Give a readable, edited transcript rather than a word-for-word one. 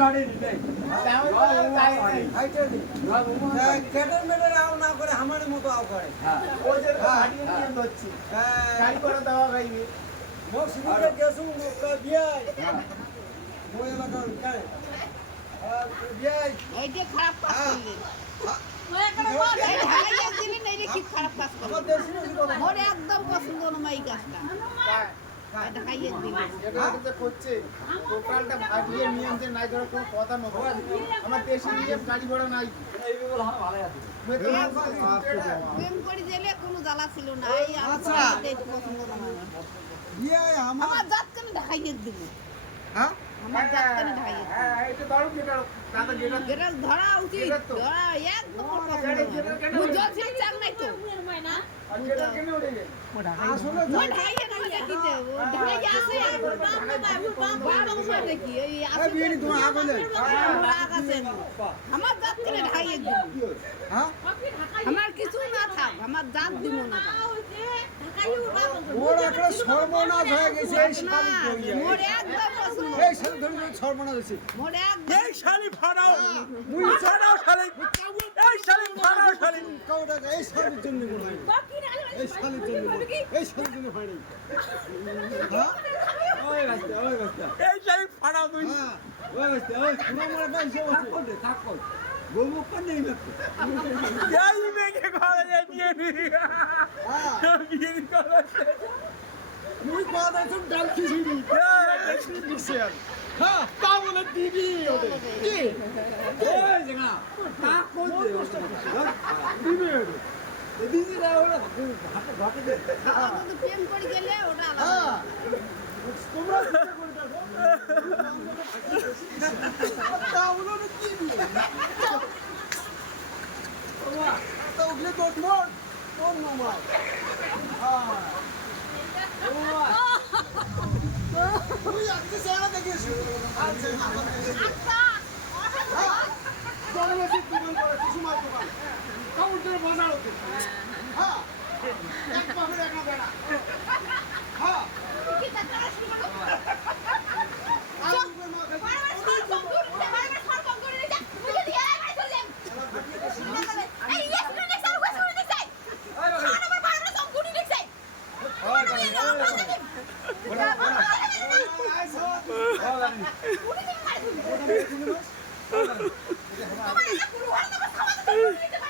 গাড়ি নিতে কেটে মেটে আও না করে আমার মতো আও করে ও যে গাড়ি নিয়ে দচ্ছি গাড়ি করে দেওয়া গাইবে মোক সিদিকে গেছু মোক বিয়াই মই এলাকার কাই বিয়াই এইটা খারাপ কাজ করলি ওই একটা বল এই ঢাকাইয়া দিলি না এটা কি খারাপ কাজ করলি আমার দেশি নসি কথা মোর একদম পছন্দ না এই কাজটা ঢাকাইয়া দিলি এটা যে করছে টোটালটা ভাগিয়ে নিয়ম যে নাই ধরো কোনো কথা নয় আমার দেশি নিয়ম গাড়ি ঘোড়া নাই এই বল ভালো আছে প্রেম করে দিলে কোনো জ্বালা ছিল না এই আচ্ছা। আমার পছন্দ না বিয়াই আমার জাত কেন ঢাকাইয়া দিব হ্যাঁ আমার জাত কেন ঢাকাইয়া হ্যাঁ এটা ধরো যেটা দাদা যেটা যেটা ধরা উচিত ধরা একদম ওর পছন্দ না বুঝছ চাল নাই তো আর যেটা কেন উঠে গেল আসলে মই ঢাকাইয়া না দেখিতে ও ঢাকাইয়া আছে দেখি এই আছে বিয়াই তোমার আগলে রাগ আছে আমার জাত কেন ঢাকাইয়া দিব হ্যাঁ আমার কিছু না থাক আমার জাত দিব না ওর একটা সর্বনাশ হয়ে গেছে এই শালি করিয়া মোর একদম পছন্দ এই শালি ধরে সর্বনাশ হয়েছে মোর একদম এই শালি ফাড়াও মুই ফাড়াও শালি এই শালি ফাড়াও শালি কাউটা এই শালির জন্য মনে হয় এই শালির জন্য এই শালির জন্য হয় নাই হ্যাঁ ওই রাস্তা এই শালি ফাড়াও তুই হ্যাঁ ওই রাস্তা ওই পুরো মরে পাইছে বসে থাক কর গোমুখ কর নেই মেতে এই মেকে ঘরে নিয়ে নি হ্যাঁ বিয়ে করে মুই কথা শুন ডাল খিচুড়ি এই হ্যাঁ তা বলে দিবি ওদের কি এই জায়গা তা কোন দিবি দিদি রা ওরা ঘাটে ঘাটে দে আমার তো প্রেম করে গেলে ওটা আলাদা হ্যাঁ তোমরা চিন্তা করে দেখো তা বলে দিবি ওমা তা ওগুলো তোর মোর তোর নোমা হ্যাঁ ওমা তুই আজকে সারা দেখিস আজকে দোকানে দোকান করে কিছু মাল দোকান কাউন্টারে বাজার হতো হ্যাঁ এক পাবে দেখা বেড়া